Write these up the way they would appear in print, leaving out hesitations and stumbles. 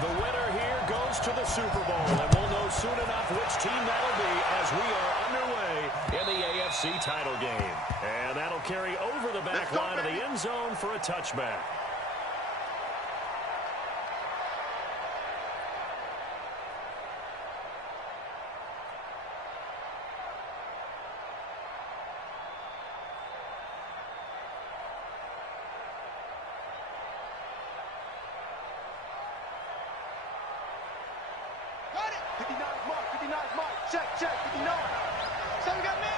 The winner here goes to the Super Bowl, and we'll know soon enough which team that'll be as we are underway in the AFC title game. And that'll carry over the back line of the end zone for a touchback. Check, 59. So we got man.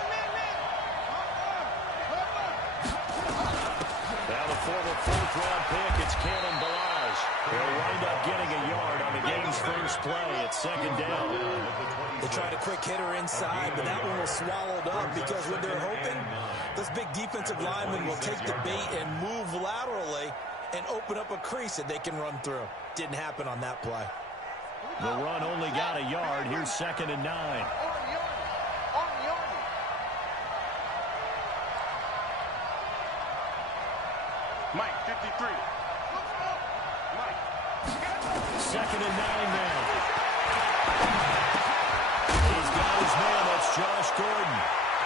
Now the former fourth-round pick, it's Cannon Balaj. He'll wind up getting a yard on the game's first play. It's second down. They tried a quick hitter inside, but that one was swallowed up because when they're hoping, this big defensive lineman will take the bait and move laterally and open up a crease that they can run through. Didn't happen on that play. The run only got a yard. Here's 2nd and 9. Mike, 53. Mike. 2nd and 9 now. He's got his man. That's Josh Gordon.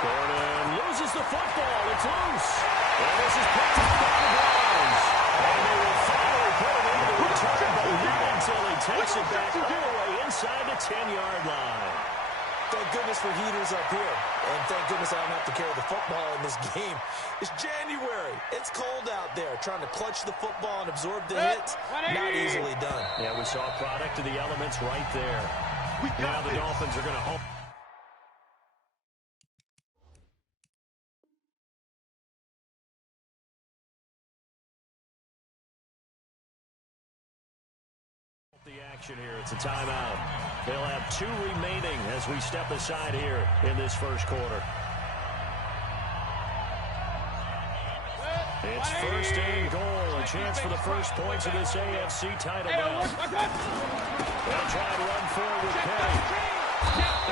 Gordon loses the football. It's loose. And this is picked up by the Browns. And they will finally put it into the return, but not until he takes it back all the way inside the 10-yard line. Thank goodness for heaters up here. And thank goodness I don't have to carry the football in this game. It's January. It's cold out there. Trying to clutch the football and absorb the hits, not easily done. Yeah, we saw a product of the elements right there. Now the Dolphins are going to home. The action here. It's a timeout. They'll have 2 remaining as we step aside here in this first quarter. It's 1st and goal. A chance for the first points of this AFC title bout. They'll try to run forward with Penny.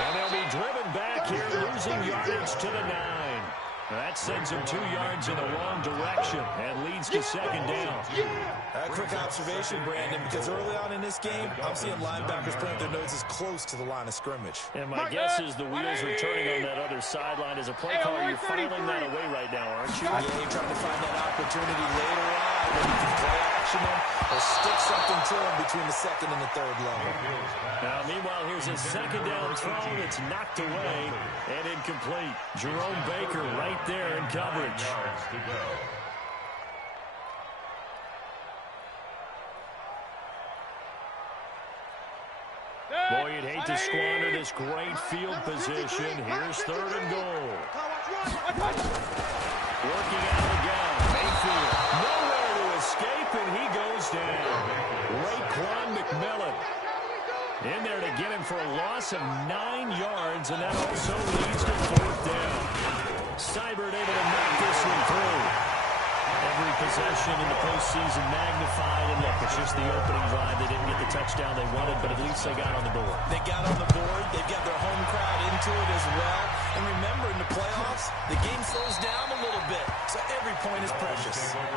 And they'll be driven back here, losing yardage to the 9. That sends them 2 yards in the wrong direction and leads to 2nd down. A quick observation, Brandon, because early on in this game, I'm seeing linebackers putting their noses close to the line of scrimmage. And my guess is the wheels are turning on that other sideline. As a play caller, you're filing that away right now, aren't you? Yeah, you're trying to find that opportunity later on when you can play action them or stick something to them between the 2nd and the 3rd level. Now, meanwhile, here's a 2nd down throw that's knocked away and incomplete. Jerome Baker right there in coverage. Boy, you'd hate to squander this great field position. Here's 3rd and goal. Working out again. Mayfield nowhere to escape, and he goes down. Raekwon McMillan in there to get him for a loss of 9 yards, and that also leads to 4th down. Seibert able to knock this one through. Every possession in the postseason magnified, and look, it's just the opening drive. They didn't get the touchdown they wanted, but at least they got on the board. They got on the board. They've got their home crowd into it as well. And remember, in the playoffs, the game slows down a little bit, so every point is precious. At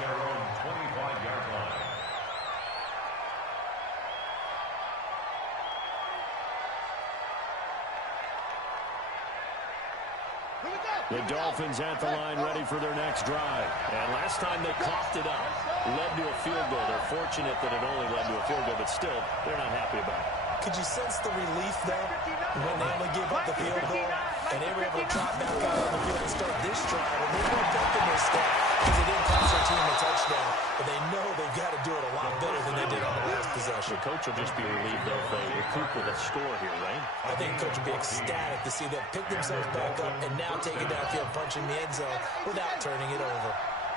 their own 25-yard line. The Dolphins at the line ready for their next drive. And last time they coughed it up, led to a field goal. They're fortunate that it only led to a field goal, but still, they're not happy about it. Could you sense the relief, though, when they only gave up the field goal and they were able to trot back out on the field and start this drive? And they weren't taking their step because it didn't cost their team a touchdown. But they know they've got to do it a lot better than they did on the last possession. The coach will just be relieved though if they recoup with a score here, right? I think the coach will be ecstatic to see them pick themselves back up and now take it downfield, punching the end zone without turning it over.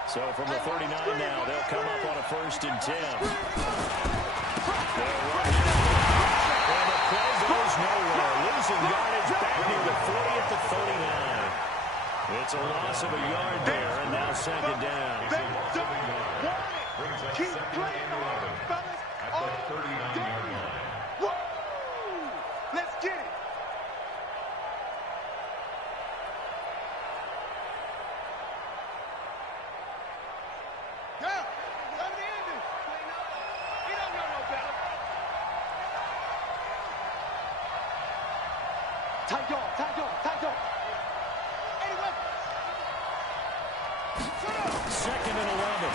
So from the 39 now, they'll come up on a 1st and 10. They'll run here. And the play goes nowhere. Losing yardage back near the 40 at the 39. It's a loss of a yard there, and now 2nd down. Keep playing on, fellas. At the 39-yard line. Woo! Let's get it. Second and 11.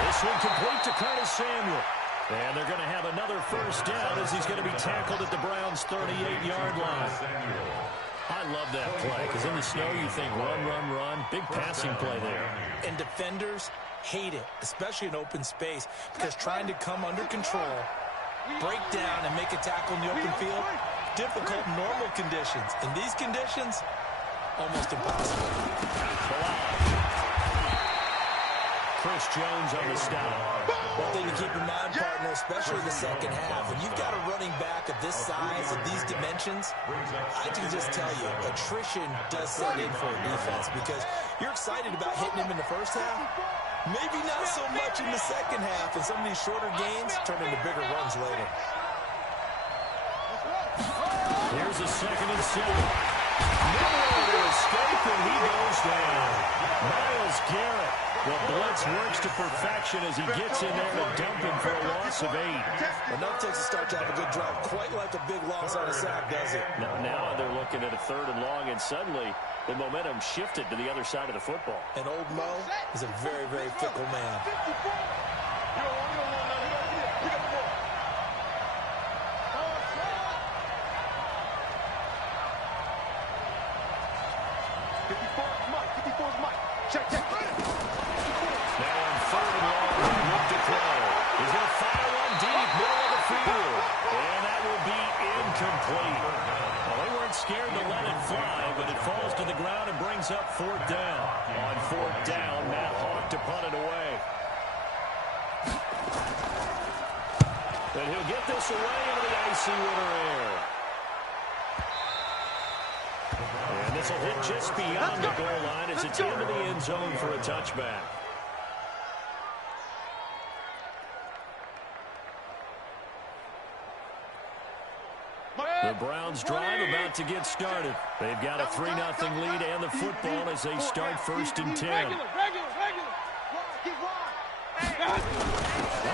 This one complete to Curtis Samuel. And they're going to have another first down as he's going to be tackled at the Browns' 38-yard line. I love that play because in the snow you think run, run, run. Big passing play there. And defenders hate it, especially in open space, because trying to come under control, break down, and make a tackle in the open field, difficult in normal conditions. In these conditions, almost impossible. Chris Jones on the stop. One thing to keep in mind, partner, especially in the second half, when you've got a running back of this size, of these dimensions, I can just tell you, attrition does set in for a defense because you're excited about hitting him in the first half. Maybe not so much in the second half, and some of these shorter gains turn into bigger runs later. Here's a 2nd and 7. Nowhere to escape, and he goes down. Myles Garrett. Well, Blitz works to perfection as he gets in there to dump him for a loss of 8. Enough takes a start to have a good drive, quite like a big loss on a sack, does it? Now they're looking at a 3rd and long, and suddenly the momentum shifted to the other side of the football. And old Mo is a very, very fickle man. Check. Now on 3rd and long, look to throw. He's going to fire one deep, middle of the field. And that will be incomplete. Well, they weren't scared to let it fly, but it falls to the ground and brings up 4th down. On 4th down, Matt Hawk to punt it away. And he'll get this away into the icy winter air. And this will hit just beyond the goal line as it's into the end zone for a touchback. The Browns drive about to get started. They've got a 3-0 lead and the football as they start 1st and 10. Well,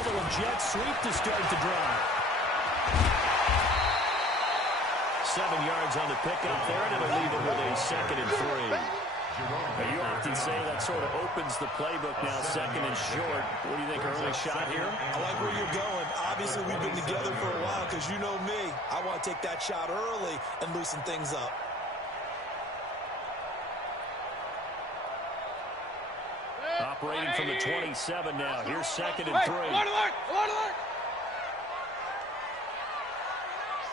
the jet sweep to start the drive. 7 yards on the pickup there, and it'll leave it with a 2nd and 3. Now, you often say that sort of opens the playbook now, 2nd and short. What do you think, early shot here? I like where you're going. Obviously, we've been together for a while because you know me. I want to take that shot early and loosen things up. Operating from the 27 now. Here's 2nd and 3. Alert!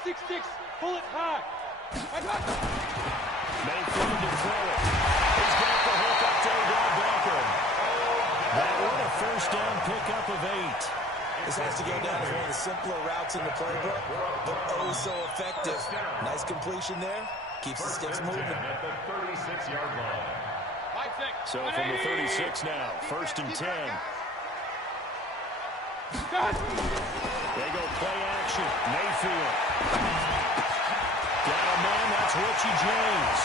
6-6. Pull it high. Mayfield to throw it. He's got the hook up to Odell Beckham. That one a 1st down pickup of 8. This has to go down as one of the simpler routes in the playbook, but oh so effective. Nice completion there. Keeps the sticks moving. At the 36-yard line. So from the 36 now, 1st and 10. They go play action. Mayfield. Got a man, that's Richie James.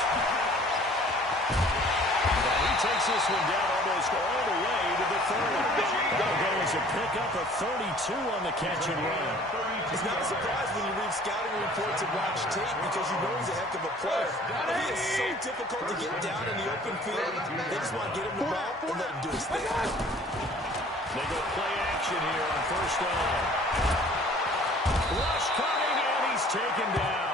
He takes this one down almost all the way to the 30. That'll go as a pickup of 32 on the catch and run. It's not a surprise when you read scouting reports and watch tape because you know he's a heck of a player. But he is so difficult to get down in the open field. They just want to get him the ball and let him do his thing. They go play action here on 1st down. Rush coming, and he's taken down.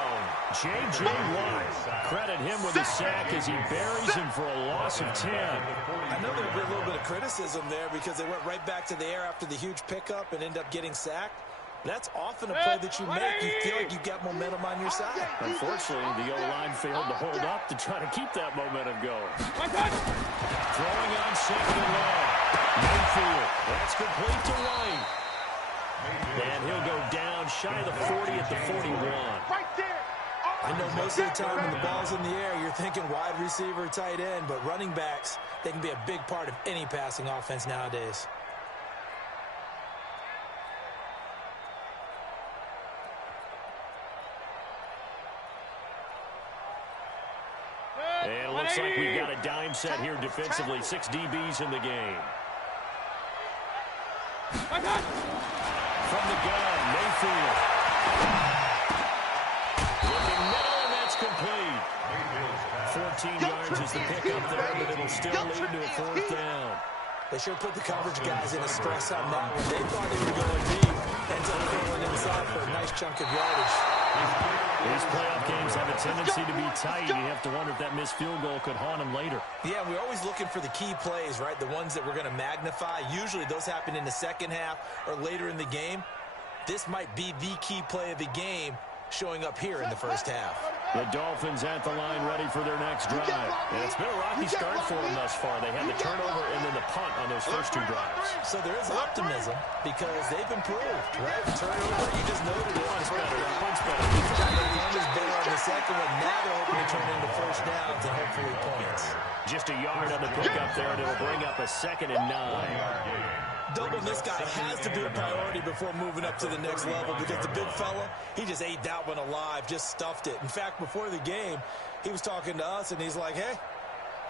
J.J. Watt, credit him with a sack as he buries him for a loss of 10. I know there'll be a little bit of criticism there because they went right back to the air after the huge pickup and end up getting sacked. That's often a play that you make. You feel like you've got momentum on your side. Unfortunately, the O-line failed to hold up to try to keep that momentum going. Throwing on 2nd and long. Mayfield, that's complete to White. And he'll go down shy of the 40 at the 41. Right there. I know most of the time when the ball's in the air, you're thinking wide receiver, tight end, but running backs, they can be a big part of any passing offense nowadays. And it looks like we've got a dime set here defensively. 6 DBs in the game. From the gun, Mayfield. complete. 14 yards is the pickup there, but it'll still lead to a fourth down. They sure put the coverage guys in a stress on that one. They thought they were going deep. Ends up filling inside for a nice chunk of yardage. These playoff games have a tendency to be tight. You have to wonder if that missed field goal could haunt them later. Yeah, we're always looking for the key plays, right? The ones that we're going to magnify. Usually those happen in the second half or later in the game. This might be the key play of the game showing up here in the first half. The Dolphins at the line ready for their next drive. And it's been a rocky start for them thus far. They had the turnover and then the punt on those first two drives. So there is optimism because they've improved, right? Turnover, you just noted it. Punt's better. Punt's better. Punt is better on the second one. Now they're hoping to turn into first downs and hopefully points. Just a yard on the pickup there, and it'll bring up a 2nd and 9. Doubling this guy has to be a priority before moving up to the next level because the big fella, he just ate that one alive, just stuffed it. In fact, before the game, he was talking to us, and he's like, hey,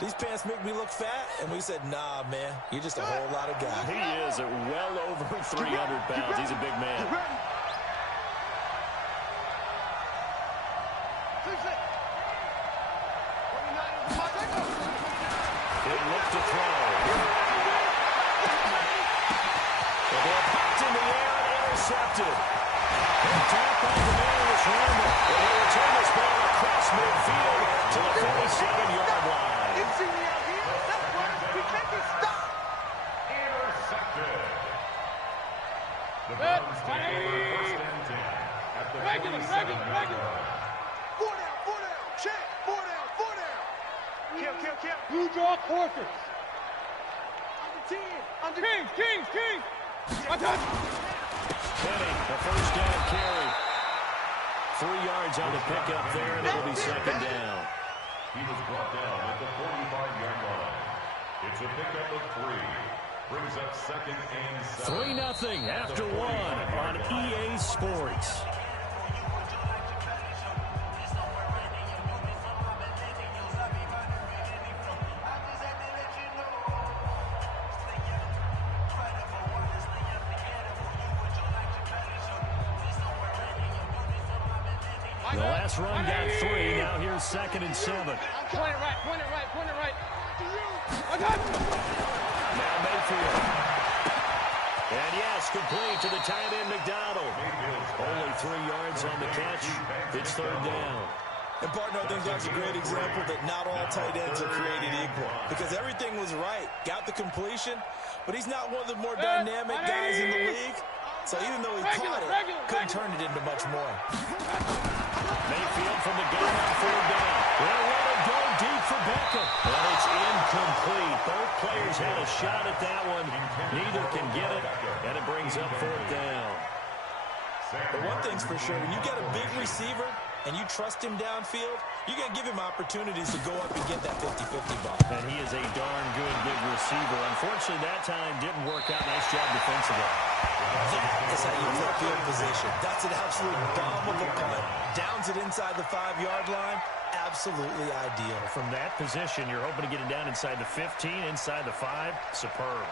these pants make me look fat? And we said, nah, man, you're just a whole lot of guy. He is at well over 300 pounds. He's a big man. It looked to throw. The ball popped in the air and intercepted. Picked up by Demarius Randall. And he'll return this ball across midfield to the 47-yard line. We can't get stopped. Intercepted. The Browns take over first and 10 at the 47-yard line. 4 down, check, 4 down. Kill. Blue draw quarters. Under 10, under Kings. I touch. Penny, the first down carry. 3 yards on the pickup there, and it'll be 2nd down. He was brought down at the 45-yard line. It's a pickup of 3. Brings up 2nd and 7. 3-0 after 1 on EA Sports. The last run got 3. Now here's 2nd and 7. Point it right. I touch. Now Mayfield. And yes, complete to the tight end McDonald. Only 3 yards on the catch. It's 3rd down. And, partner, I think that's a great example that not all tight ends are created equal because everything was right. Got the completion, but he's not one of the more dynamic guys in the league. So even though he caught it, couldn't turn it into much more. Mayfield from the gun on 4th down. They'll let it go deep for Beckham. But it's incomplete. Both players had a shot at that one. Neither can get it, and it brings up 4th down. But one thing's for sure, when you get a big receiver and you trust him downfield, you're going to give him opportunities to go up and get that 50-50 ball. And he is a darn good big receiver. Unfortunately, that time didn't work out. Nice job defensively. That is how you flip field position. That's an absolute bomb of a punt. Downs it inside the 5-yard line. Absolutely ideal. From that position, you're hoping to get it down inside the 15, inside the 5. Superb.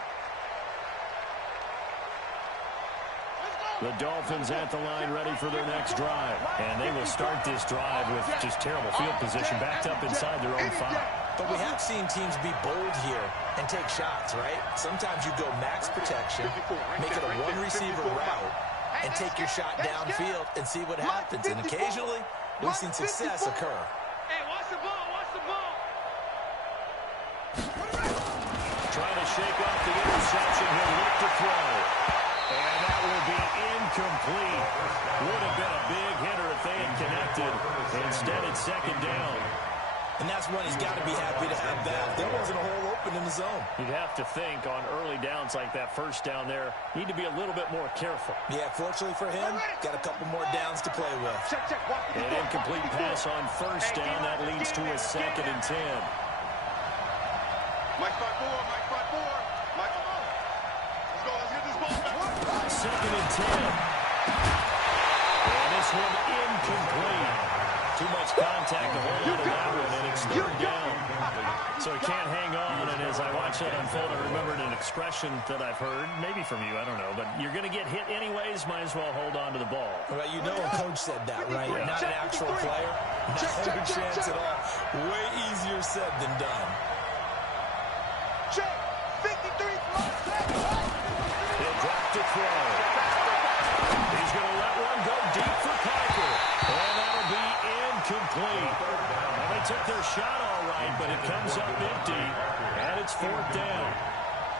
The Dolphins at the line ready for their next drive. And they will start this drive with just terrible field position backed up inside their own 5. But we have seen teams be bold here and take shots, right? Sometimes you go max protection, make it a one-receiver route, and take your shot downfield and see what happens. And occasionally, we've seen success occur. Hey, watch the ball. Trying to shake off the interception. He'll look to throw. And that will be incomplete. Would have been a big hitter if they had connected. Instead, it's 2nd down. And that's when he's got to be happy to have that. There wasn't a hole open in the zone. You'd have to think on early downs like that first down there, need to be a little bit more careful. Yeah, fortunately for him, got a couple more downs to play with. An incomplete pass on 1st down. That leads to a 2nd and 10. Mike 5-4. Let's get this ball back. 2nd and 10. And this one incomplete. Too much contact to hold on to that one, and it's third down. So he can't hang on, and as I watch that unfold, I remembered an expression that I've heard, maybe from you, I don't know, but you're going to get hit anyways, might as well hold on to the ball. Well, you know a coach said that, right? Yeah. Not an actual player. Not a chance at all. Way easier said than done. Check. 53. He'll drop to throw. He's going to let one go deep for Parker. And that'll be incomplete. Well, they took their shot all right, but it comes up empty, and it's fourth down.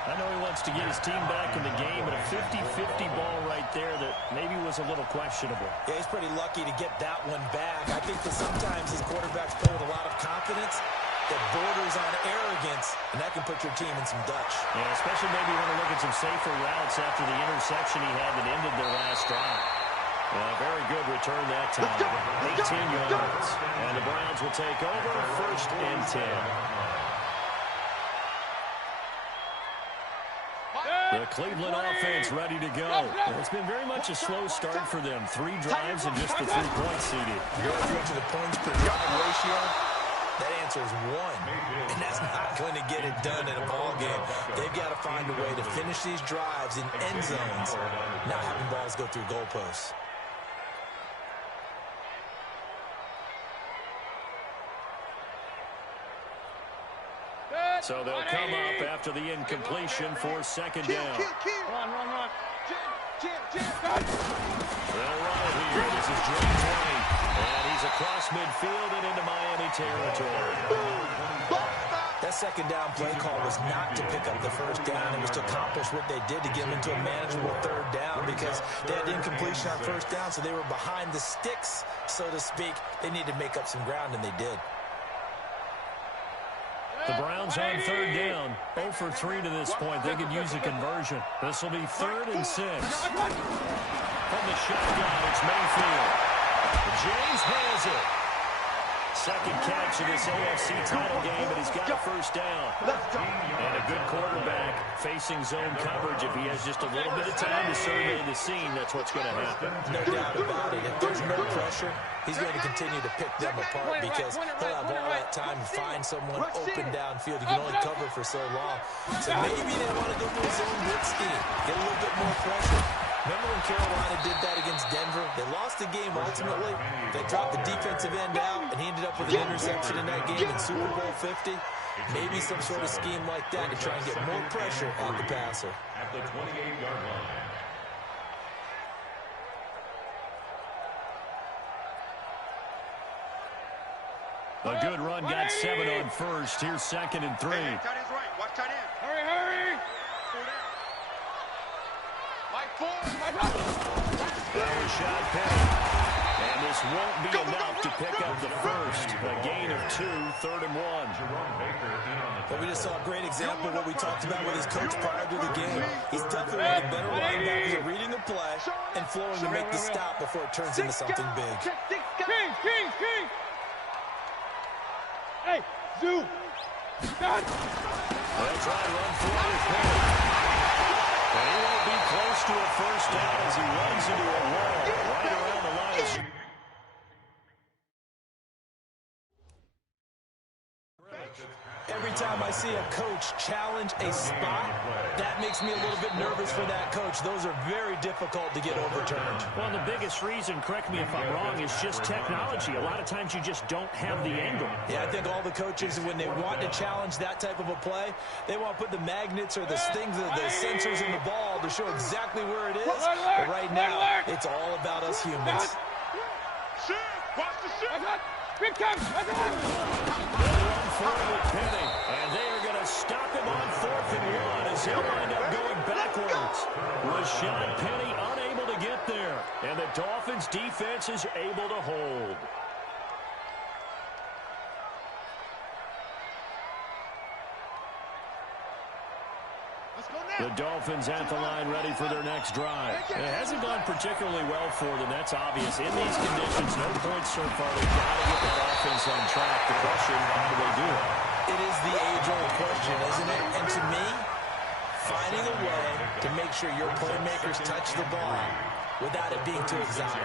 I know he wants to get his team back in the game, but a 50-50 ball right there that maybe was a little questionable. Yeah, he's pretty lucky to get that one back. I think that sometimes his quarterbacks play with a lot of confidence that borders on arrogance, and that can put your team in some Dutch. Yeah, especially maybe you want to look at some safer routes after the interception he had that ended their last drive. Very good return that time. 18 yards. And the Browns will take over first and 10. The Cleveland offense ready to go. It's been very much a slow start for them. 3 drives and just the 3 points seeded. You're going to the points per drive ratio. That answer is 1. And that's not going to get it done in a ball game. They've got to find a way to finish these drives in end zones, not having balls go through goalposts. So they'll come up after the incompletion for second down. Run. They'll run it here. This is Joe 20. And he's across midfield and into Miami territory. That second down play call was not to pick up the first down. It was to accomplish what they did to get them into a manageable third down because they had incompletion on first down, so they were behind the sticks, so to speak. They needed to make up some ground, and they did. The Browns on third down. 0 for 3 to this point. They could use a conversion. This will be 3rd and 6. From the shotgun, it's Mayfield. James has it. Second catch of this AFC title game, but he's got a first down. And a good quarterback facing zone coverage. If he has just a little bit of time to survey the scene, that's what's going to happen. No doubt about it. If there's no pressure, he's going to continue to pick them apart because he'll have all that time to find someone open downfield. You can only cover for so long. So maybe they want to go to a zone blitz scheme, get a little bit more pressure. Remember when Carolina did that against Denver? They lost the game ultimately. They dropped the defensive end out, and he ended up with an interception in that game in Super Bowl 50. Maybe some sort of scheme like that to try and get more pressure on the passer. At the 28-yard line. A good run, got 7 on first. Here's 2nd and 3. Tight end's right. Watch tight end. Hurry. That was Shot Penny. And this won't be enough to pick up the first. A gain of 2, 3rd and 1. But we just saw a great example of what we talked about with his coach prior to the game. He's definitely one of the better linebackers at reading the play and flowing to make the stop before it turns into something big. King. Hey, Zoo. That's right, run forward, Penny. And he won't be close to a first down as he runs into a wall right around the line. Every time I see a coach challenge a spot, that makes me a little bit nervous for that coach. Those are very difficult to get overturned. Well, the biggest reason, correct me if I'm wrong, is just technology. A lot of times you just don't have the angle. Yeah, I think all the coaches, when they want to challenge that type of a play, they want to put the magnets or the things, the sensors in the ball to show exactly where it is. But right now, it's all about us humans. Watch the shit. Big time. Run forward with Penny, and they are going to stop him on 4th and 1 as he'll wind up going backwards. Rashad Penny unable to get there, and the Dolphins defense is able to hold. The Dolphins at the line ready for their next drive. It hasn't gone particularly well for them, that's obvious. In these conditions, no points so far. They've got to get that offense on track. The question, how do they do it? It is the age-old question, isn't it? And to me, finding a way to make sure your playmakers touch the ball without it being too exotic.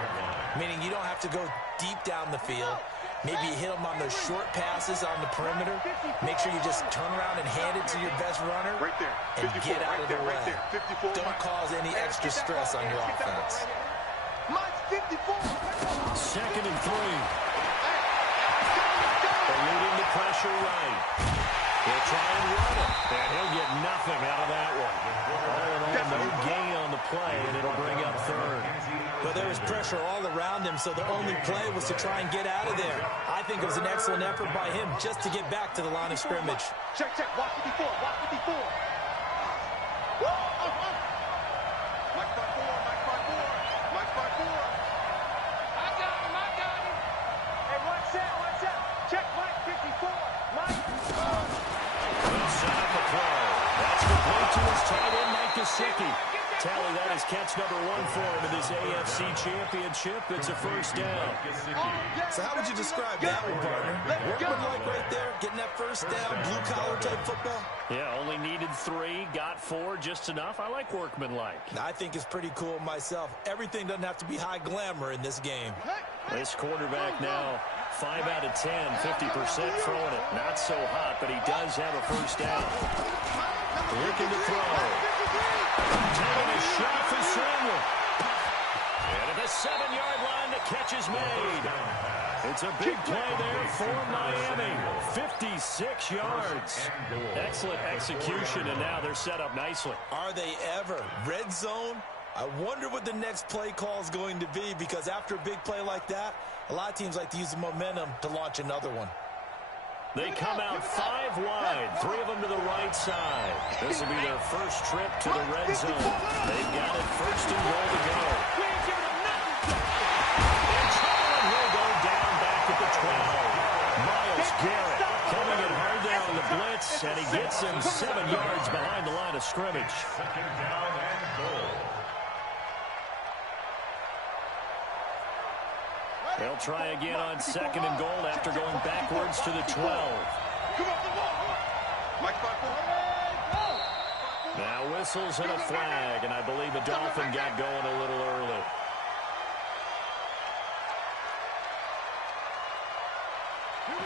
Meaning you don't have to go deep down the field. Maybe you hit them on those short passes on the perimeter. Make sure you just turn around and hand it to your best runner Right there. and get out of the way. Right there. 54. Don't cause any extra stress on your offense. Mine's 54. 2nd and 3. Eluding the pressure right. He'll try and run it, and he'll get nothing out of that one. All in all, no gain on the play, and it'll bring up 3rd. Well, there was pressure all around him, so the only play was to try and get out of there. I think it was an excellent effort by him just to get back to the line of scrimmage. Check. Watch 54. Watch 54. Mike by 4. Mike by 4. I got him. Hey, watch out. Check Mike 54. Mike. He'll set up the play. That's complete to his tight end, Mike Gesicki. Tally, that is catch number 1 for him in this AFC Championship. It's a first down. So how would you describe that one, partner? Workman-like right there, getting that first down, blue-collar type football? Yeah, only needed 3, got 4, just enough. I like workman-like. I think it's pretty cool myself. Everything doesn't have to be high glamour in this game. This quarterback now, 5 out of 10, 50% throwing it. Not so hot, but he does have a first down. Looking to throw. Taking a shot for Samuel. And at the 7-yard line, the catch is made. It's a big play there for Miami. 56 yards. Excellent execution, and now they're set up nicely. Are they ever? Red zone? I wonder what the next play call is going to be, because after a big play like that, a lot of teams like to use the momentum to launch another one. They come out 5 wide, 3 of them to the right side. This will be their first trip to the red zone. They've got it, 1st and goal to go. And Chamberlain will go down back at the 12. Myles Garrett coming in hard there on the blitz, and he gets him 7 yards behind the line of scrimmage. 2nd down and goal. They'll try again on 2nd and goal after going backwards to the 12. Now whistles and a flag, and I believe a Dolphin got going a little early.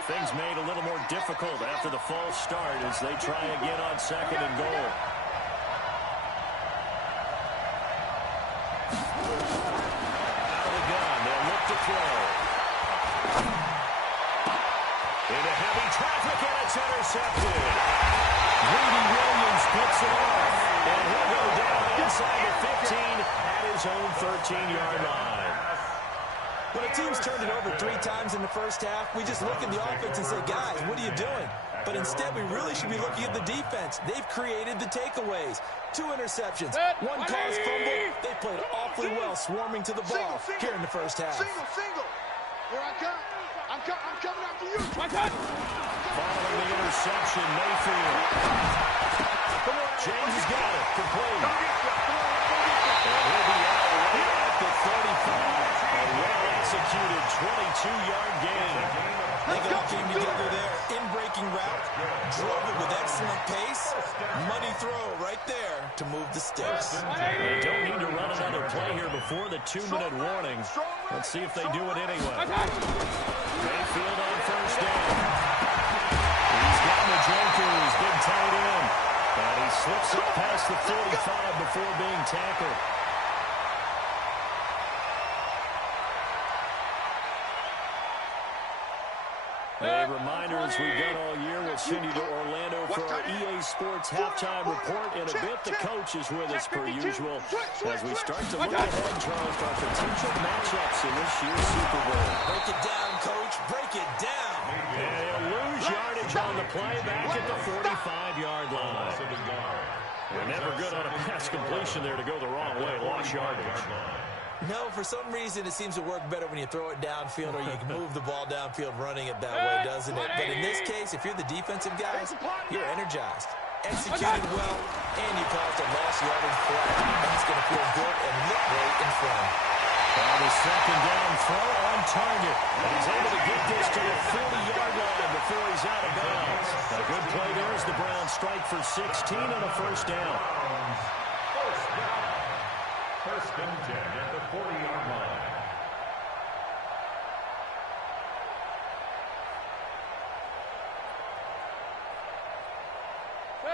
Things made a little more difficult after the false start as they try again on 2nd and goal. Into heavy traffic, and it's intercepted. Greedy Williams picks it off, and he'll go down inside the 15 at his own 13-yard line. When a team's turned it over 3 times in the first half, we just look at the offense and say, guys, what are you doing? But instead, we really should be looking at the defense. They've created the takeaways. 2 interceptions, 1 caused fumble. They played awfully well swarming to the ball here in the first half. Single. Here I come. I'm coming after you. Following the interception, Mayfield. James has got it. Complete. And he'll be out right at the 35. A well-executed 22-yard gain. They all came together there. In-breaking route. Drove it with excellent pace. Money throw right there to move the sticks. They don't need to run another play here before the 2-minute warning. Let's see if they do it anyway. Mayfield on first down. He's got the Joker's big tight end. And he slips up past the 45 before being tackled. A reminder, as we've done all year, we'll send you to Orlando for our EA Sports halftime report. In a bit, the coach is with us per usual as we start to look ahead, Charles, to our potential matchups in this year's Super Bowl. Break it down, Coach. Break it down. And he'll lose yardage on the play back at the 45-yard line. They're never good on a pass completion there to go the wrong way. Lost yardage. No, for some reason, it seems to work better when you throw it downfield or you can move the ball downfield running it that way, doesn't it? But in this case, if you're the defensive guys, you're energized, executed well, and you caused a lost yardage play. That's going to feel good and look great in front. On the 2nd down throw on target. And he's able to get this to the 40-yard line before he's out of bounds. A good play there as the Browns strike for 16 and a first down. First and 10 at the 40-yard line.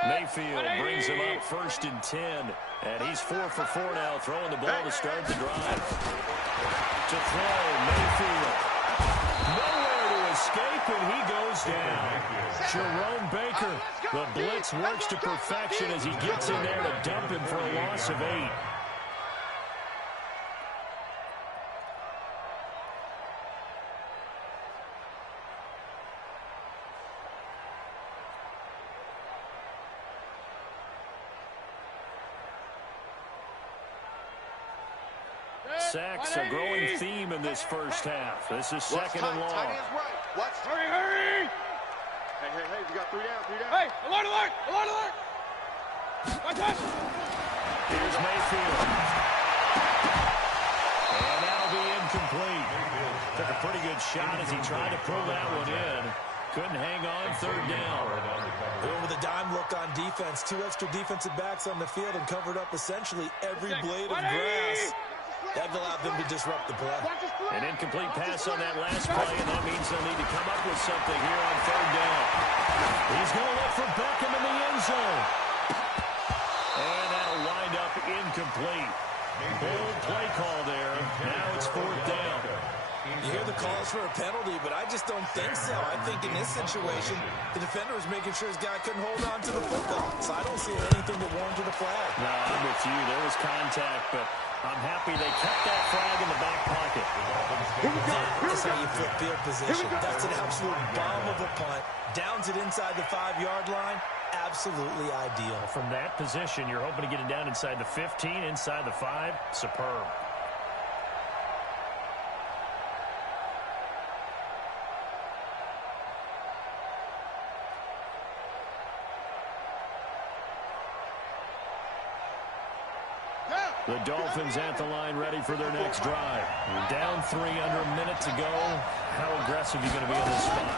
Mayfield brings him up 1st and 10. And he's 4 for 4 now, throwing the ball to start the drive. To throw, Mayfield. Nowhere to escape, and he goes down. Jerome Baker, the blitz works to perfection as he gets in there to dump him for a loss of 8. Sacks, a growing theme in this first half. This is 2nd and long. Hurry, hurry! Hey, we got 3 down, 3 down. Hey, alert, alert, alert, alert! Watch out! Here's Mayfield. And that'll be incomplete. Took a pretty good shot as he tried to pull that one in. Couldn't hang on, 3rd down. With a dime look on defense, 2 extra defensive backs on the field and covered up essentially every blade of grass. That allowed them to disrupt the play. An incomplete pass on that last play, and that means they'll need to come up with something here on 3rd down. He's going to look for Beckham in the end zone. And that'll wind up incomplete. Bold play call there. Now it's 4th down. You hear the calls for a penalty, but I just don't think so. I think in this situation, the defender was making sure his guy couldn't hold on to the football. So I don't see anything that warranted a flag. No, I'm with you. There was contact, but I'm happy they kept that flag in the back pocket. That's how you flip field position. That's an absolute bomb of a punt. Downs it inside the 5-yard line. Absolutely ideal. From that position, you're hoping to get it down inside the 15, inside the 5. Superb. The Dolphins at the line ready for their next drive. Down 3, under a minute to go. How aggressive are you going to be in this spot?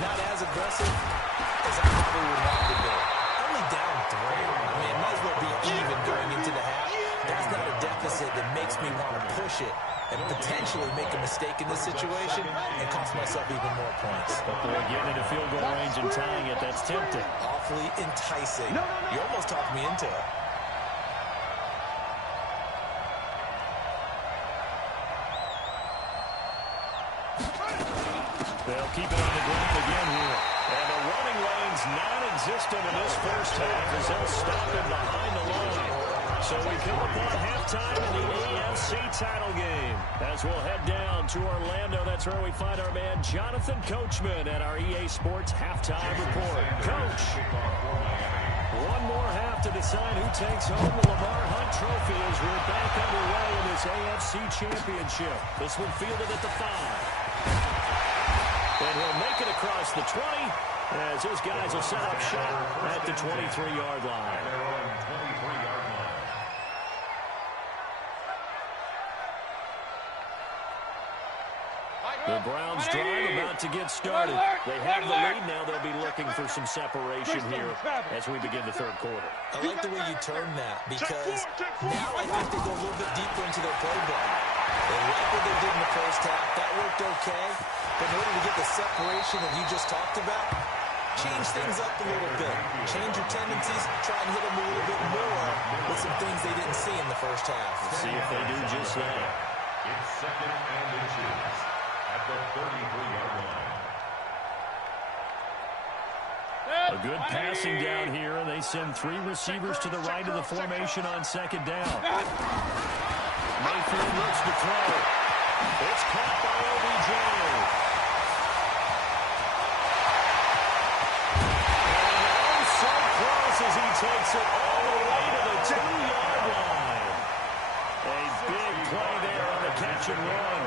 Not as aggressive as I probably would want to be. Only down 3. I mean, it might as well be even going into the half. That's not a deficit that makes me want to push it and potentially make a mistake in this situation and cost myself even more points. But boy, getting into field goal range and tying it, that's tempting. Awfully enticing. You almost talked me into it. They'll keep it on the ground again here. And the running lane's non-existent in this first half as they'll stop him behind the line. So we come upon halftime in the AFC title game. As we'll head down to Orlando, that's where we find our man Jonathan Coachman at our EA Sports Halftime Report. Coach, one more half to decide who takes home the Lamar Hunt Trophy as we're back underway in this AFC Championship. This one fielded at the 5. And he'll make it across the 20 as his guys will set up shop at the 23-yard line. The Browns drive about to get started. They have the lead now. They'll be looking for some separation here as we begin the 3rd quarter. I like the way you turn that because now I think they go a little bit deeper into their playbook. They like what they did in the first half. That worked okay. But in order to get the separation that you just talked about, change things up a little bit. Change your tendencies. Try and hit them a little bit more with some things they didn't see in the first half. Let's see if they do just that. It's 2nd and inches at the 33-yard line. A good passing down here, and they send 3 receivers to the right of the formation on 2nd down. Mayfield looks to throw. It's caught by OBJ. And so close as he takes it all the way to the 2-yard line. A big play there on the catch and run.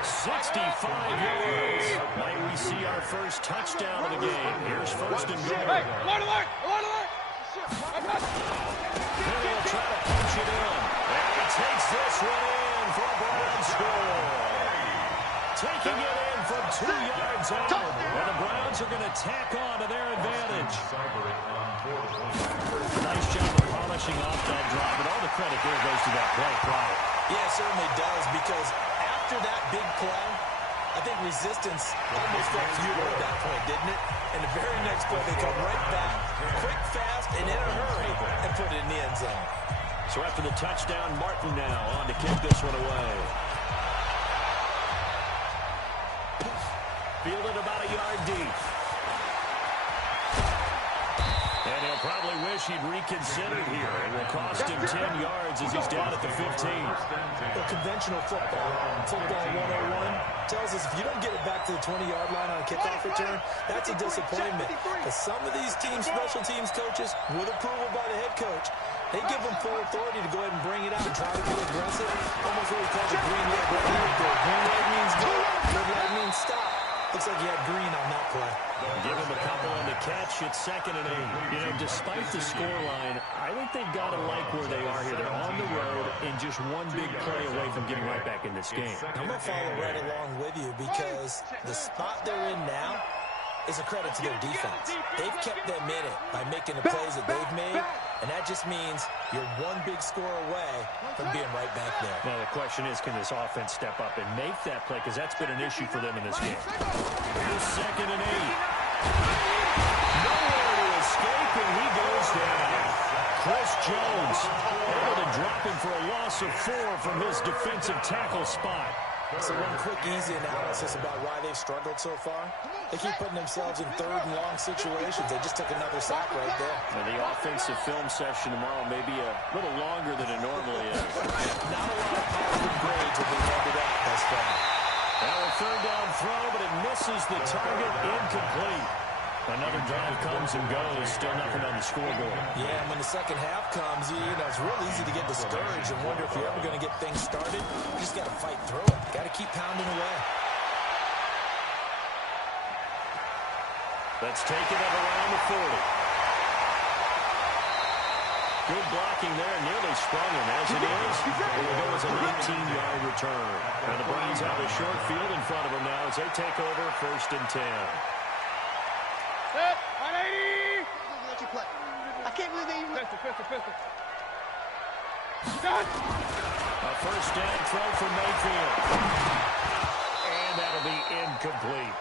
65 yards. Might we see our first touchdown of the game. Here's 1st and goal. Hey, alert, alert, alert, alert! He'll try to punch it in. And he takes this one in for a Brown score. Taking it in from 2 yards out. And the Browns are going to tack on to their advantage. Nice job of polishing off that drive, but all the credit there goes to that play prior. Yeah, it certainly does, because after that big play, I think resistance almost felt futile at that point, didn't it? And the very next play, they come right back, quick, fast, and in a hurry, and put it in the end zone. So after the touchdown, Martin now on to kick this one away. Fielded about a yard deep. And he'll probably wish he'd reconsidered here. It will cost him 10 yards as he's down at the 15. Well, conventional football 101, tells us if you don't get it back to the 20-yard line on a kickoff return, that's a disappointment. But some of these teams, special teams coaches, with approval by the head coach, they give them full authority to go ahead and bring it out and try to be aggressive. Almost what we call the green leg, red leg. Green leg means go, red leg means stop. Looks like you had green on that play. Give him a couple on the catch. It's 2nd and 8. You know, despite the scoreline, I think they've got to like where they are here. They're on the road and just one big play away from getting right back in this game. I'm going to follow right along with you because the spot they're in now is a credit to their defense. They've kept them in it by making the plays that they've made, and that just means you're one big score away from being right back there. Now, the question is, can this offense step up and make that play? Because that's been an issue for them in this game. Here's 2nd and 8. Nowhere to escape, and he goes down. Chris Jones able to drop him for a loss of 4 from his defensive tackle spot. So one quick, easy analysis about why they've struggled so far. They keep putting themselves in 3rd and long situations. They just took another sack right there. And the offensive film session tomorrow may be a little longer than it normally is. Not a lot of positive grades have been handed out thus far. Now a 3rd down throw, but it misses the target, incomplete. Another drive comes and goes, still nothing on the scoreboard. Yeah, and when the second half comes, you know, it's real easy to get discouraged and wonder if you're ever going to get things started. You just got to fight through it. Got to keep pounding away. Let's take it up around the 40. Good blocking there, nearly sprung him. As it is, it will go as an 18-yard return. And the Browns have a short field in front of them now as they take over 1st and 10. Set, 180. Let you play. I can't believe they even... Pistol. Done. A 1st down throw for Mayfield. And that'll be incomplete.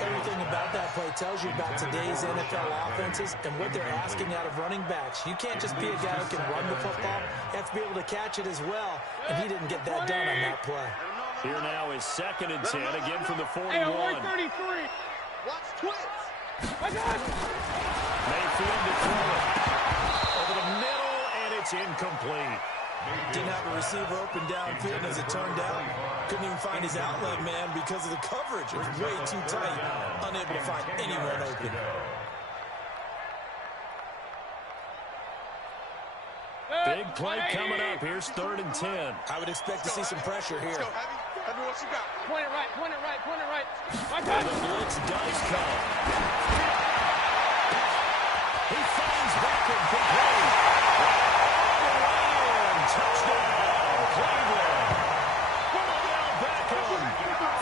Everything about that play tells you about today's NFL offenses and what they're asking out of running backs. You can't just be a guy who can run the football. You have to be able to catch it as well, and he didn't get that done on that play. Here now is 2nd and 10, again from the 41. Hey, 133. Watch twins. I got it. Mayfield to throw it. Over the middle, and it's incomplete. Didn't have a receiver open downfield, and as it turned out, couldn't even find his outlet man because of the coverage. It was way too tight, unable to find anyone open. Big play coming up. Here's 3rd and 10. I would expect to see some pressure here. Let's go, Heavy. Heavy, what you got? Point it right. My And time. the blitz does come. He finds Beckham complete. Touchdown, Cleveland. Odell Beckham,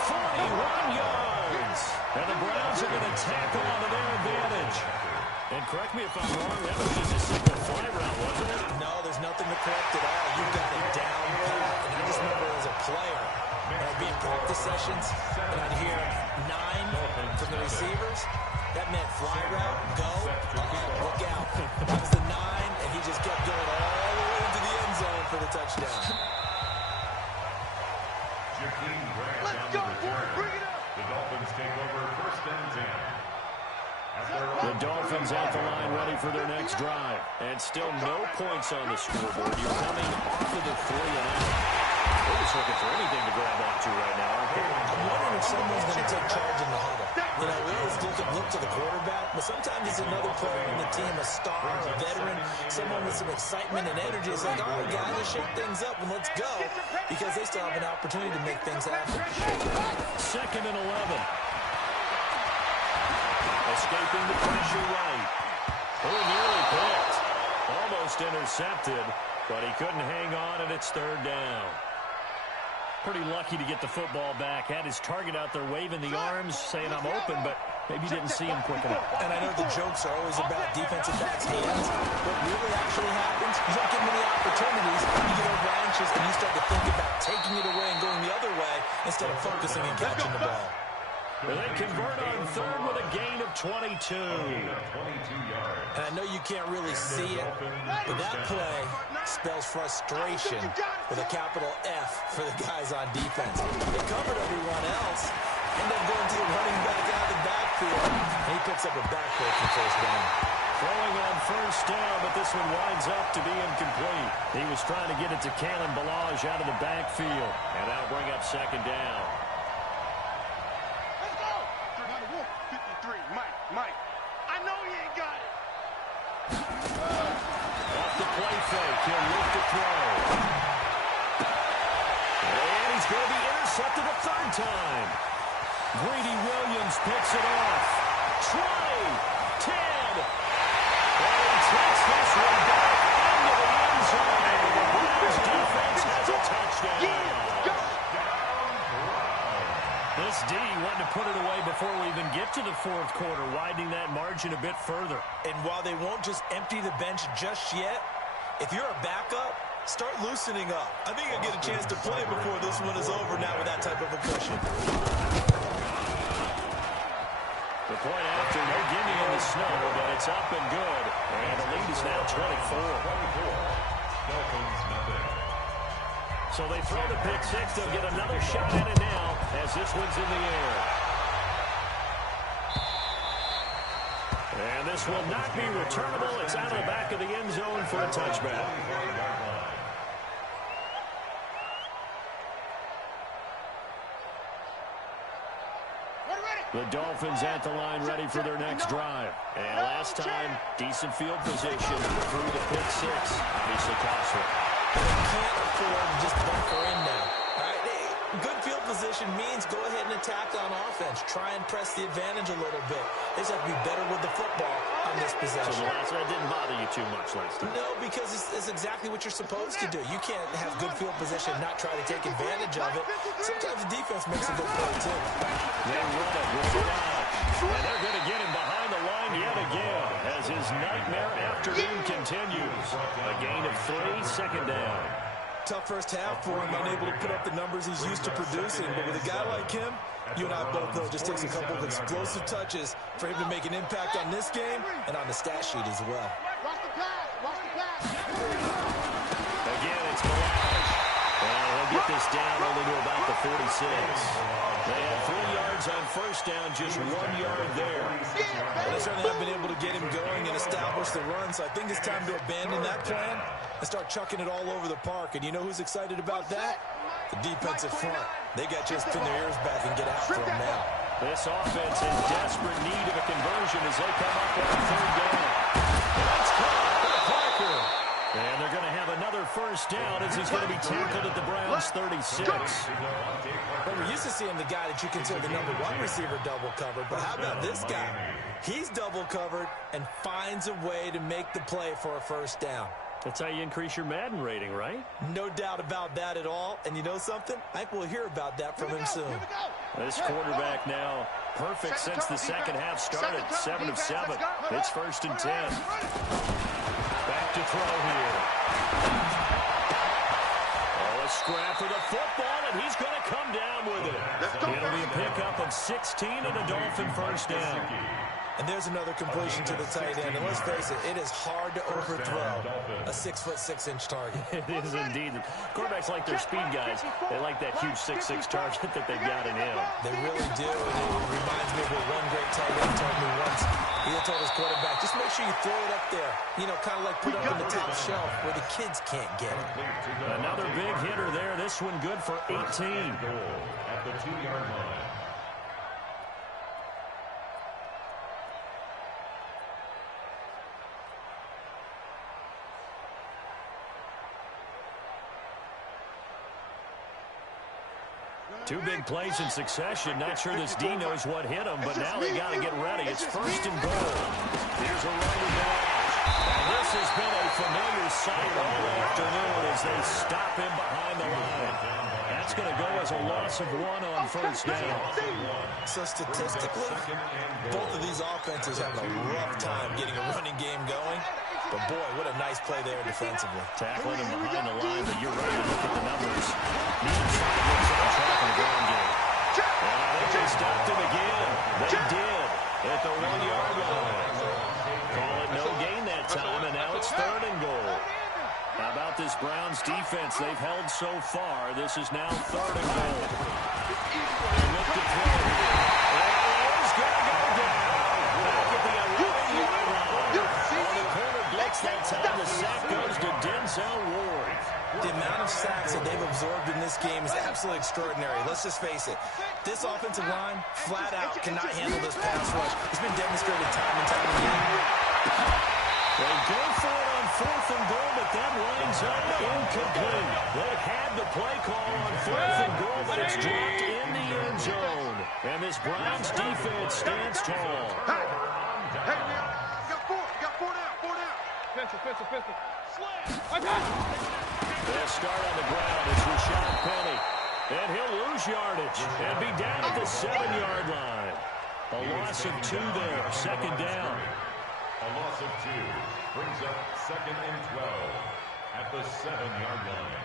41 yards. And the Browns are going to tack on to their advantage. And correct me if I'm wrong, that was just a simple fly route, wasn't it? No, there's nothing to correct at all. You got it down pat. And I just remember as a player, I'd be in practice sessions, and I'd hear 9 from the receivers. That meant fly route, go, look out. That was the 9, and he just kept going all the way into the end zone for the touchdown. Let's go, boy. Bring it up. The Dolphins take over 1st and 10. The Dolphins at the line ready for their next drive. And still no points on the scoreboard. You're coming off of the 3 and out. They're just looking for anything to grab onto right now, aren't they? I'm wondering if someone's going to take charge in the huddle. You know, we always look to the quarterback, but sometimes it's another player on the team, a star, a veteran, someone with some excitement and energy. It's like, all right, guys, let's shake things up and let's go, because they still have an opportunity to make things happen. 2nd and 11. Escaping the pressure right. Oh, nearly picked. Almost intercepted, but he couldn't hang on, and it's 3rd down. Pretty lucky to get the football back. Had his target out there waving the arms, saying I'm open, but maybe didn't see him quick enough. And I know the jokes are always about defensive backs' hands. What really actually happens, you don't get many opportunities. You get overanxious. anxious, and you start to think about taking it away and going the other way instead of focusing and catching the ball. They convert on third with a gain of 22. And I know you can't really see it, but that play spells frustration with a capital F for the guys on defense. They covered everyone else, end up going to the running back out of the backfield, and he picks up a backfield for first down. Throwing on first down, but this one winds up to be incomplete. He was trying to get it to Kalen Ballage out of the backfield, and that'll bring up second down. Mike, I know you ain't got it. Off the play fake, he'll look to throw. And he's going to be intercepted a third time. Greedy Williams picks it off. 20, 10. And he takes this one back into the end zone. The Browns defense has a touchdown. This D wanted to put it away before we even get to the fourth quarter, widening that margin a bit further. And while they won't just empty the bench just yet, if you're a backup, start loosening up. I think you'll get a chance to play before this one is over now with that type of a cushion. The point after, no gimme in the snow, but it's up and good. And the lead is now 24. Dolphins, nothing. So they throw the pick six. They'll get another shot at it now as this one's in the air. And this will not be returnable. It's out of the back of the end zone for a touchback. The Dolphins at the line ready for their next drive. And last time, decent field position through the pick six. Obviously costly. They can't afford to just bunker in now. All right? Good field position means go ahead and attack on offense. Try and press the advantage a little bit. They just have to be better with the football on this possession. So that didn't bother you too much last time? No, because it's exactly what you're supposed to do. You can't have good field position and not try to take advantage of it. Sometimes the defense makes a good play, too. They run it with Ballage. And they're going to get him behind the line yet again as his nightmare afternoon continues. A gain of 3, second down. Tough first half for him, unable to put up the numbers he's used to producing. But with a guy like him, you and I both know it just takes a couple of explosive touches for him to make an impact on this game and on the stat sheet as well. Watch the pass. Watch the pass. Again, it's Ballage. And he'll get this down only to about the 46. They had 3 yards on first down, just 1 yard there. Well, they certainly have been able to get him going and establish the run, so I think it's time to abandon that plan and start chucking it all over the park. And you know who's excited about that? The defensive front. They got just pin their ears back and get after him now. This offense in desperate need of a conversion as they come up on third down. That's caught by Parker. And they're going to have another first down as he's going to be tackled at the Browns' 36. Well, we're used to seeing the guy that you consider the number 1 receiver double covered, but how about this guy? He's double covered and finds a way to make the play for a first down. That's how you increase your Madden rating, right? No doubt about that at all. And you know something? I think we'll hear about that from him soon. This quarterback now perfect since the second half started. 7 of 7. It's first and 10. Back to throw here. Oh, a scrap for the football, and he's going to come down with it. It'll be a pickup of 16 and a Dolphin first down. And there's another completion to the tight end. And let's face it, it is hard to overthrow a 6'6" target. It is indeed. Quarterbacks like their speed guys. They like that huge 6'6" target that they've got in him. They really do. And it reminds me of what one great tight end told me once. He had told his quarterback, just make sure you throw it up there. You know, kind of like put it up on the top shelf where the kids can't get it. Another big hitter there. This one good for 18. At the 2-yard line. Two big plays in succession. Not sure this D knows what hit him, but now they got to get ready. It's first and goal. Here's a run to Ballage. And this has been a familiar sight all afternoon as they stop him behind the line. That's going to go as a loss of 1 on first down. So statistically, both of these offenses have a rough time getting a running game going. But, boy, what a nice play there defensively. Tackling him behind the line, but you're right to look at the numbers. Neither side looks on track in the ground game. And they just stopped him again. They did at the 1-yard line. Call it no gain that time, and now it's 3rd and goal. How about this Browns defense? They've held so far. This is now 3rd and goal. And look to throw here. And he is going to go down. Back at the 11-yard line. On the corner blitz that time, the sack goes to Denzel Ward. The amount of sacks that they've absorbed in this game is absolutely extraordinary. Let's just face it. This offensive line, flat out, cannot handle this pass rush. It's been demonstrated time and time again. They go for it on 4th and goal, but that winds up incomplete. They had the play call on 4th and goal, but it's dropped in the end zone. And this Browns defense stands tall. Hey, man. You got 4 down. Pistol. They'll start on the ground. It's Rashad Penny. And he'll lose yardage and be down at the 7-yard line. A loss of 2 there. 2nd down. A loss of 2 brings up 2nd and 12 at the 7-yard line.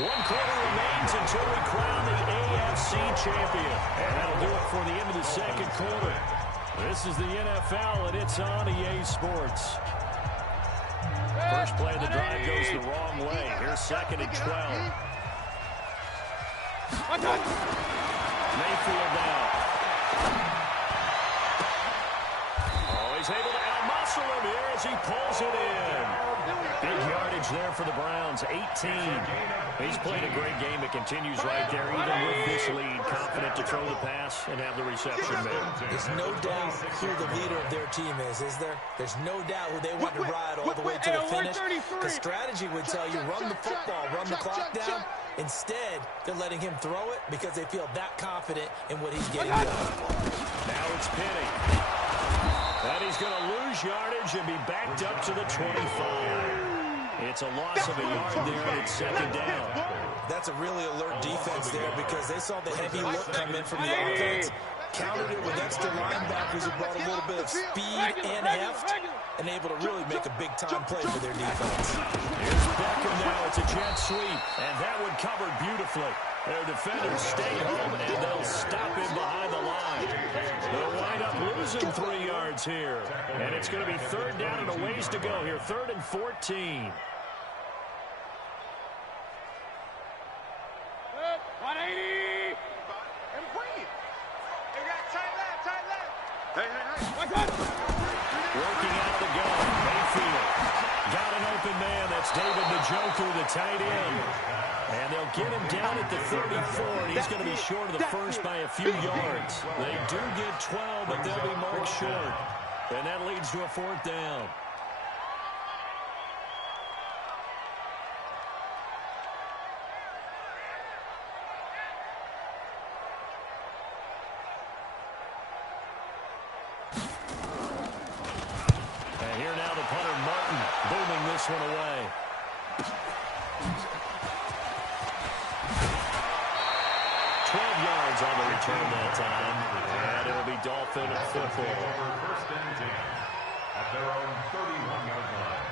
1 quarter remains until we crown the AFC champion. And that'll do it for the end of the 2nd quarter. This is the NFL, and it's on EA Sports. First play of the drive goes the wrong way. Here's 2nd and 12. Mayfield now. He's able to out-muscle him here as he pulls it in. Big yardage there for the Browns, 18. He's played a great game. It continues right there, even with this lead. Confident to throw the pass and have the reception made. There's no doubt who the leader of their team is there? There's no doubt who they want to ride all the way to the finish. The strategy would tell you, run the football, run the clock down. Instead, they're letting him throw it because they feel that confident in what he's getting done. Now it's Penny. And he's going to lose yardage and be backed up to the 25. It's a loss of a yard there, and it's 2nd down. That's a really alert defense there because they saw the heavy look come in from the offense, countered it with extra linebackers who brought a little bit of speed and heft, and able to really make a big-time play for their defense. Here's Beckham now. It's a jet sweep, and that one covered beautifully. Their defenders stay home, and they'll stop him behind the line. They'll wind up losing 3 yards here. And it's going to be 3rd down and a ways to go here. 3rd and 14. 180. And bring it. They got tight left. Hey. Working out the gun. Mayfield got an open man. That's David Njoku, the tight end. And they'll get him down at the 34, and he's going to be short of the first by a few yards. They do get 12, but they'll be marked short. And that leads to a 4th down. And here now the punter, Martin, booming this one away. On the return that time, and it'll be Dolphin football. First and 10 at their own 31-yard line.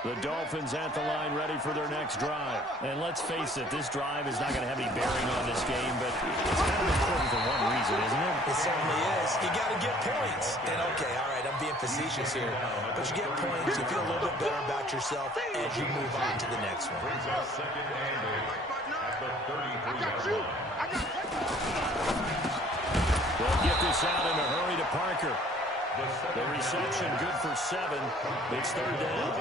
The Dolphins at the line, ready for their next drive. And let's face it, this drive is not going to have any bearing on this game, but it's kind of important for one reason, isn't it? It certainly is. You got to get points. And, okay, all right, I'm being facetious here. But you get points, you feel a little bit better about yourself as you move on to the next one. Brings up 2nd and 8 at the 33-yard line. They'll get this out in a hurry to Parker. The reception good for 7. It's 3rd down.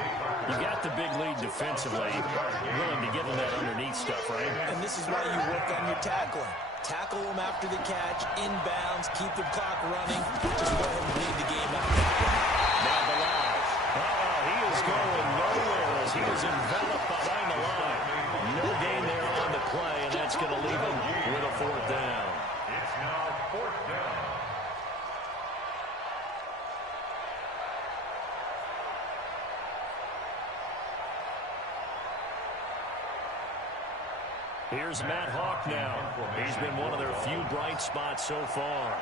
You got the big lead defensively. Willing to give them that underneath stuff, right? And this is why you work on your tackling. Tackle them after the catch, inbounds, keep the clock running. Just go ahead and lead the game out. Now the line. He is going nowhere as he is enveloped behind the line. No gain there on the play, and that's going to leave him with a 4th down. It's now 4th down. Here's Matt Hawk now. He's been one of their few bright spots so far.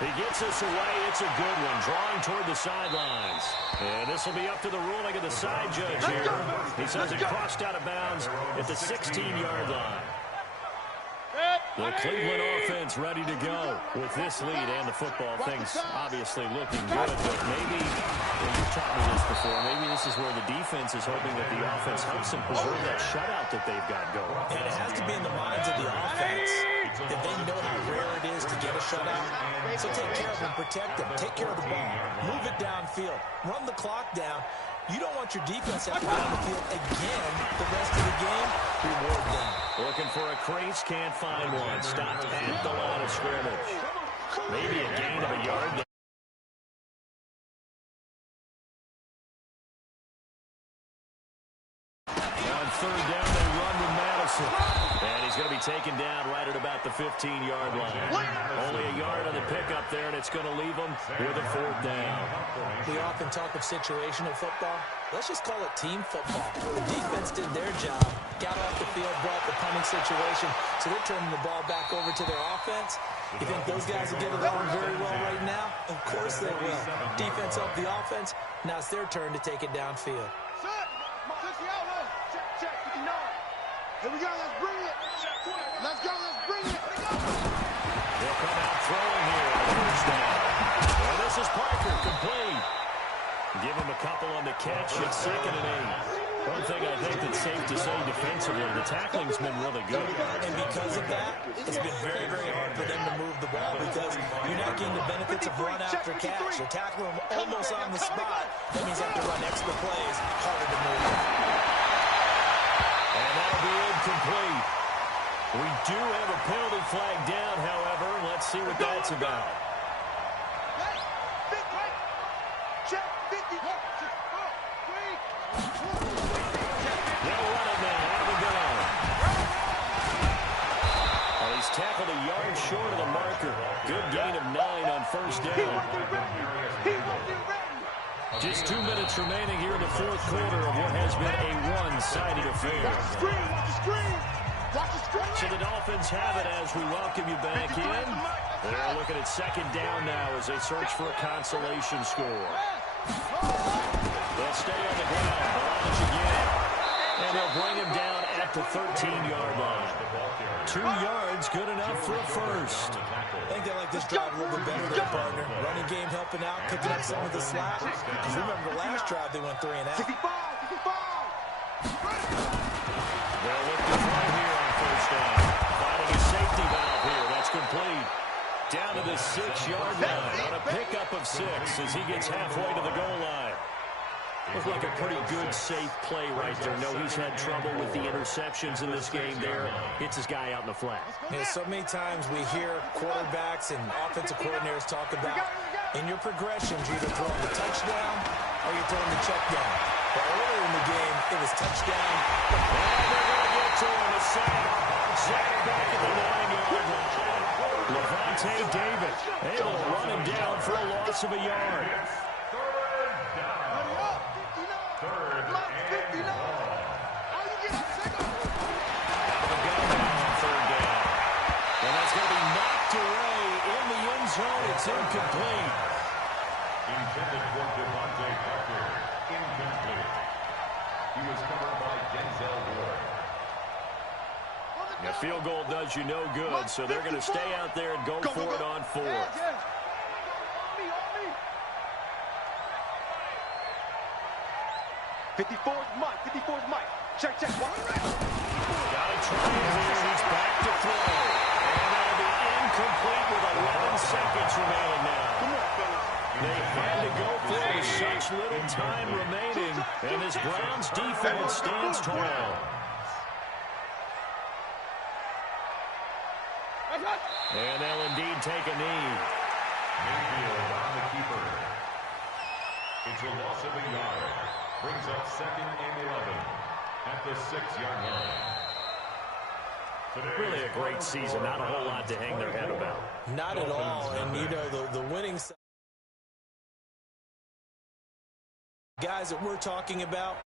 He gets us away. It's a good one. Drawing toward the sidelines. And this will be up to the ruling of the side judge here. He says it crossed out of bounds at the 16-yard line. The Cleveland offense ready to go with this lead and the football. Things obviously looking good, but maybe, you've taught me this before, maybe this is where the defense is hoping that the offense helps them preserve that shutout that they've got going. And it has to be in the minds of the offense that they know how rare it is to get a shutout. So take care of them, protect them, take care of the ball, move it downfield, run the clock down. You don't want your defense to have to be on the field again the rest of the game. Reward them. Looking for a crease, can't find one. Stopped at the line of scrimmage. Maybe a gain of a yard. On third down, they run to Madison. And he's going to be taken down right at about the 15-yard line. Only a yard on the pickup there, and it's going to leave them with a fourth down. We often talk of situational football. Let's just call it team football. The defense did their job, got off the field, brought the punting situation, so they're turning the ball back over to their offense. You think those guys will get along very well right now? Of course they will. Defense helped the offense. Now it's their turn to take it downfield. Here we go, let's bring it. Let's go, let's bring it. They'll come out throwing here on first down. Well, this is Parker, complete. Give him a couple on the catch at 2nd and 8. One thing I think that's safe to say defensively, the tackling's been really good. And because of that, it's been very, very hard for them to move the ball because you're not getting the benefits of run after catch. You're tackling them almost on the spot. That means you have to run extra plays, harder to move. And that'll be incomplete. We do have a penalty flag down, however. Let's see what that's about. They'll run it now. Out of the gun. Well, he's tackled a yard short of the marker. Good gain of 9 on first down. Just 2 minutes remaining here in the fourth quarter of what has been a one-sided affair. So the Dolphins have it as we welcome you back in. They're looking at second down now as they search for a consolation score. They'll stay on the ground. They'll launch again. And they'll bring him down at the 13-yard line. 2 yards, good enough for a first. I think they like this drive a little bit better than partner. Running game helping out, picking up some of the slack. Because remember the last drive they went 3 and out. They'll look to throw here on first down. Finding a safety valve here. That's complete. Down to the 6-yard line on a pickup of 6 as he gets halfway to the goal line. Looks like a pretty good, safe play right there. No, he's had trouble with the interceptions in this game there. Hits his guy out in the flat. Yeah, so many times we hear quarterbacks and offensive coordinators talk about in your progressions, you're either throwing the touchdown or you're throwing the check down. But earlier in the game, it was touchdown. And they're going to get to him. A sack. Sack back at the 9-yard line. Levante David able to run him down for a loss of a yard. It's incomplete. Intended for Devontae Parker. Incomplete. He was covered by Denzel Ward. A field goal does you no good, so they're going to stay out there and go for it on 4th. 54's Mike. 54's Mike. Check. Got to try it here. He's back to throw. And that'll be incomplete with 11 seconds remaining now. They had to go for it with such little time remaining, and this Browns defense stands tall. And they'll indeed take a knee. Mayfield on the keeper. It's a loss of a yard. Brings up 2nd and 11 at the 6-yard line. Really a great season. Not a whole lot to hang their head about. Not at all. And, you know, the winning guys that we're talking about,